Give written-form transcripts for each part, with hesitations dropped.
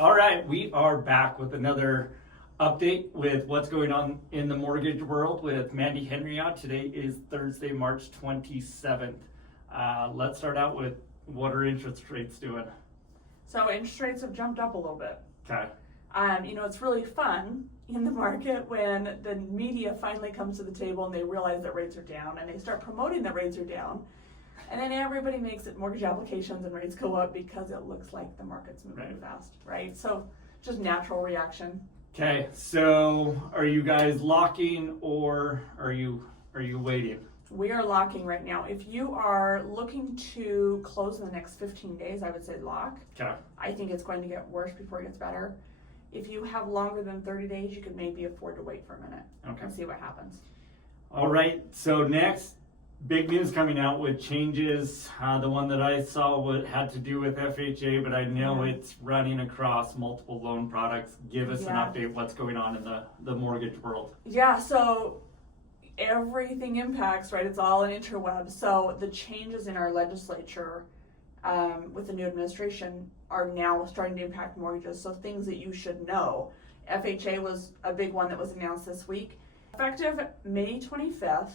All right, we are back with another update with what's going on in the mortgage world with Mandi Henriod. Today is Thursday, March 27th. Let's start out with what are interest rates doing? So interest rates have jumped up a little bit. Okay. It's really fun in the market when the media finally comes to the table and they realize that rates are down and they start promoting that rates are down. And then everybody makes it mortgage applications and rates go up because it looks like the market's moving fast, right? So just natural reaction. Okay, so are you guys locking or are you waiting? We are locking right now. If you are looking to close in the next 15 days, I would say lock. Okay. I think it's going to get worse before it gets better. If you have longer than 30 days, you could maybe afford to wait for a minute and see what happens. All right, so next, big news coming out with changes. The one that I saw had to do with FHA, but I know it's running across multiple loan products. Give us an update what's going on in the mortgage world. Yeah, so everything impacts, right? It's all an interweb. So the changes in our legislature with the new administration are now starting to impact mortgages. So things that you should know. FHA was a big one that was announced this week. Effective May 25th,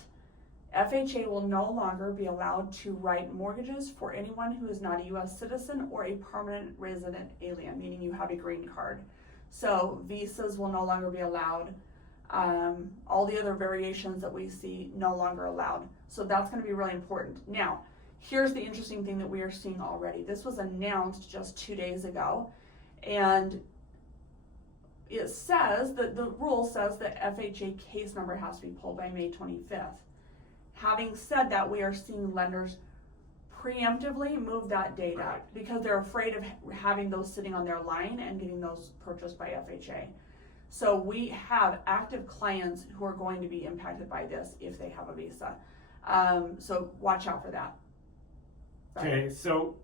FHA will no longer be allowed to write mortgages for anyone who is not a U.S. citizen or a permanent resident alien, meaning you have a green card. So visas will no longer be allowed. All the other variations that we see no longer allowed. So that's going to be really important. Now, here's the interesting thing that we are seeing already. This was announced just 2 days ago, and it says that the rule says that FHA case number has to be pulled by May 25th. Having said that, we are seeing lenders preemptively move that date up because they're afraid of having those sitting on their line and getting those purchased by FHA. So we have active clients who are going to be impacted by this if they have a visa. So watch out for that. Okay, so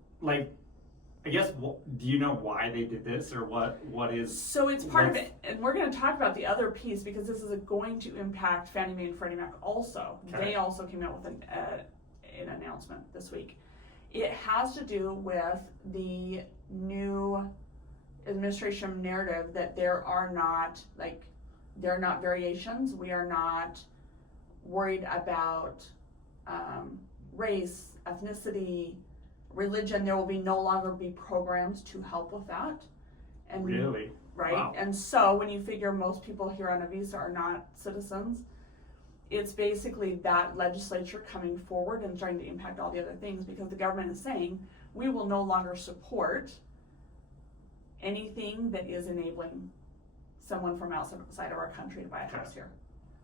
I guess, do you know why they did this or what is? So it's part of it, and we're going to talk about the other piece because this is going to impact Fannie Mae and Freddie Mac also. Okay. They also came out with an announcement this week. It has to do with the new administration narrative that there are not variations. We are not worried about race, ethnicity, religion. There will no longer be programs to help with that. And really? Right? Wow. And so when you figure most people here on a visa are not citizens, it's basically that legislature coming forward and trying to impact all the other things because the government is saying we will no longer support anything that is enabling someone from outside of our country to buy a house here.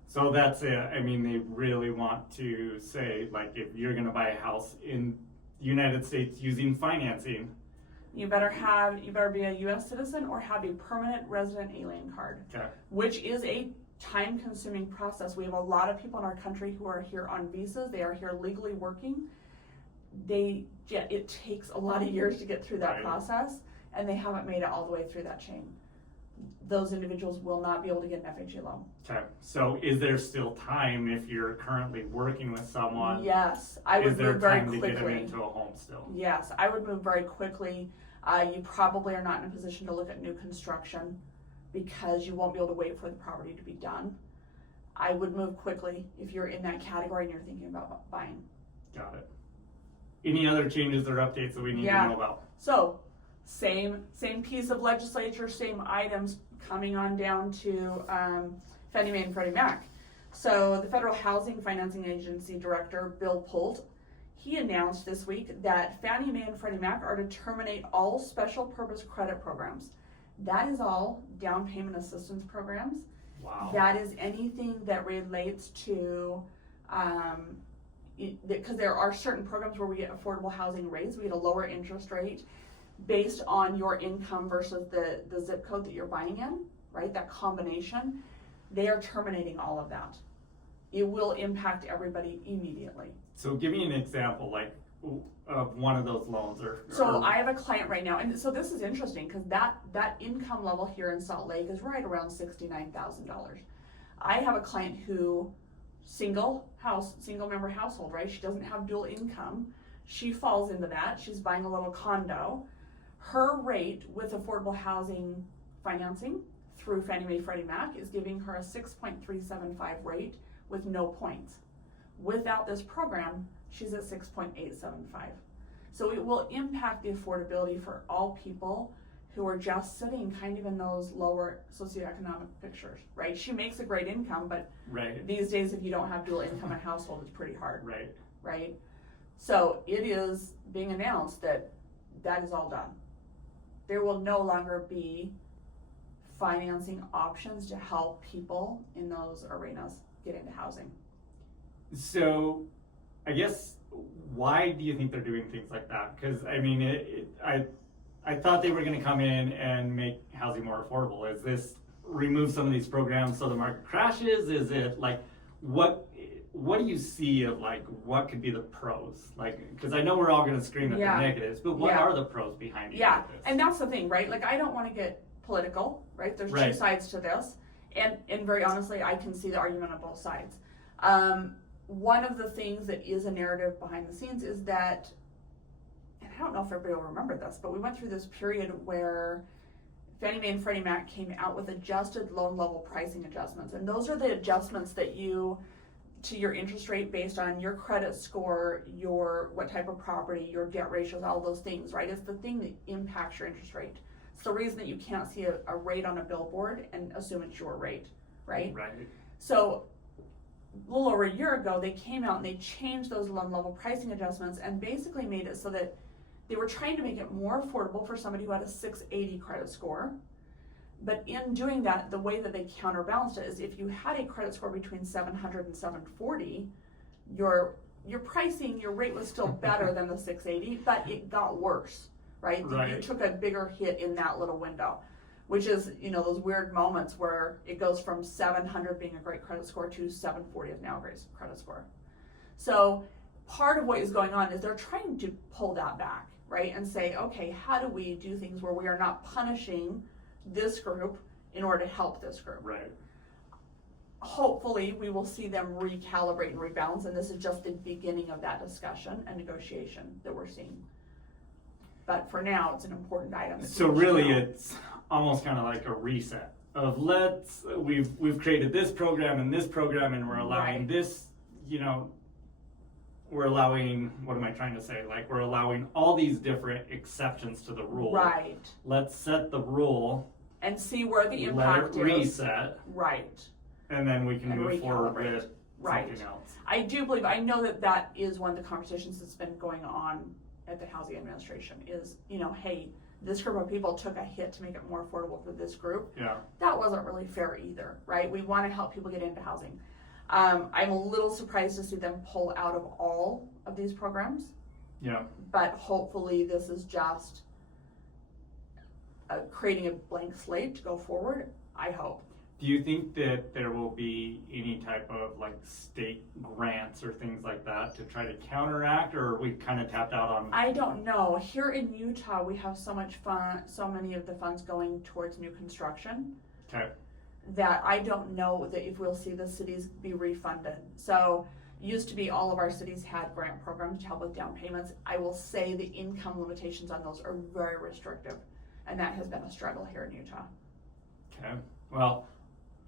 So that's it. I mean, they really want to say, if you're going to buy a house in the United States using financing, you better be a U.S. citizen or have a permanent resident alien card, which is a time-consuming process. We have a lot of people in our country who are here on visas. They are here legally working. It takes a lot of years to get through that process, and they haven't made it all the way through that chain. Those individuals will not be able to get an FHA loan. Okay, so is there still time if you're currently working with someone? Yes, I would move very quickly. Is there time to get them into a home still? Yes, I would move very quickly. You probably are not in a position to look at new construction because you won't be able to wait for the property to be done. I would move quickly if you're in that category and you're thinking about buying. Got it. Any other changes or updates that we need to know about? So, same piece of legislature, same items coming on down to Fannie Mae and Freddie Mac. So the Federal Housing Financing Agency Director, Bill Pult, he announced this week that Fannie Mae and Freddie Mac are to terminate all special purpose credit programs. That is all down payment assistance programs. Wow. That is anything that relates to, because there are certain programs where we get affordable housing rates. We get a lower interest rate based on your income versus the zip code that you're buying in, right? That combination. They are terminating all of that. It will impact everybody immediately. So give me an example, of one of those loans So I have a client right now, and so this is interesting because that income level here in Salt Lake is right around $69,000. I have a client who single member household, right? She doesn't have dual income. She falls into that. She's buying a little condo. her rate with affordable housing financing through Fannie Mae Freddie Mac is giving her a 6.375 rate with no points. Without this program, she's at 6.875. So it will impact the affordability for all people who are just sitting kind of in those lower socioeconomic pictures, right? She makes a great income, but Right. these days if you don't have dual income in a household, it's pretty hard, Right. right? So it is being announced that that is all done. There will no longer be financing options to help people in those arenas get into housing. So, I guess, why do you think they're doing things like that? Because I mean, I thought they were going to come in and make housing more affordable. Is this remove some of these programs so the market crashes? Is it like what do you see of like what could be the pros? Like, because I know we're all going to scream at Yeah. the negatives, but what Yeah. are the pros behind it? Yeah, and that's the thing, right? Like, I don't want to get political, right? There's Right. two sides to this, and very honestly, I can see the argument on both sides. One of the things that is a narrative behind the scenes is that, and I don't know if everybody will remember this, but we went through this period where Fannie Mae and Freddie Mac came out with adjusted loan level pricing adjustments, and those are the adjustments that you to your interest rate based on your credit score, your what type of property, your debt ratios, all those things, right? It's the thing that impacts your interest rate. It's the reason that you can't see a rate on a billboard and assume it's your rate, right? Right. So a little over a year ago, they came out and they changed those loan level pricing adjustments and basically made it so that they were trying to make it more affordable for somebody who had a 680 credit score. But in doing that, the way that they counterbalanced it is if you had a credit score between 700 and 740, your pricing, your rate was still better than the 680, but it got worse, right? Right. You took a bigger hit in that little window, which is, those weird moments where it goes from 700 being a great credit score to 740 is now a great credit score. So part of what is going on is they're trying to pull that back, right? And say, okay, how do we do things where we are not punishing this group in order to help this group? Right. Hopefully we will see them recalibrate and rebalance, and this is just the beginning of that discussion and negotiation that we're seeing. But for now, it's an important item. So really, it's almost kind of like a reset of we've created this program and we're allowing Right. this, we're allowing, what am I trying to say? Like, we're allowing all these different exceptions to the rule. Right. Let's set the rule, And see where the let impact it is. reset, Right. and then we can And move forward recalibrate. with Right. something else. I do believe, I know that is one of the conversations that's been going on at the Housing Administration is, hey, this group of people took a hit to make it more affordable for this group. Yeah. That wasn't really fair either, right? We want to help people get into housing. I'm a little surprised to see them pull out of all of these programs, Yeah. but hopefully this is just creating a blank slate to go forward, I hope. Do you think that there will be any type of like state grants or things like that to try to counteract, or are we kind of tapped out on? I don't know. Here in Utah, we have so much fun, so many of the funds going towards new construction Okay. that I don't know that if we'll see the cities be refunded. So used to be all of our cities had grant programs to help with down payments. I will say the income limitations on those are very restrictive, and that has been a struggle here in Utah. Okay. Well,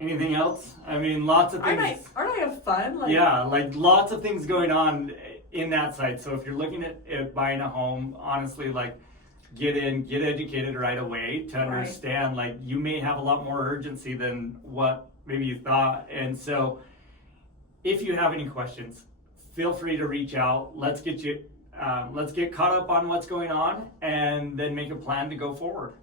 anything else? I mean, lots of things. Aren't I have fun? Like, Yeah, like lots of things going on in that side. So if you're looking at buying a home, honestly, like get educated right away to understand, like you may have a lot more urgency than what maybe you thought. And so if you have any questions, feel free to reach out. Let's get caught up on what's going on and then make a plan to go forward.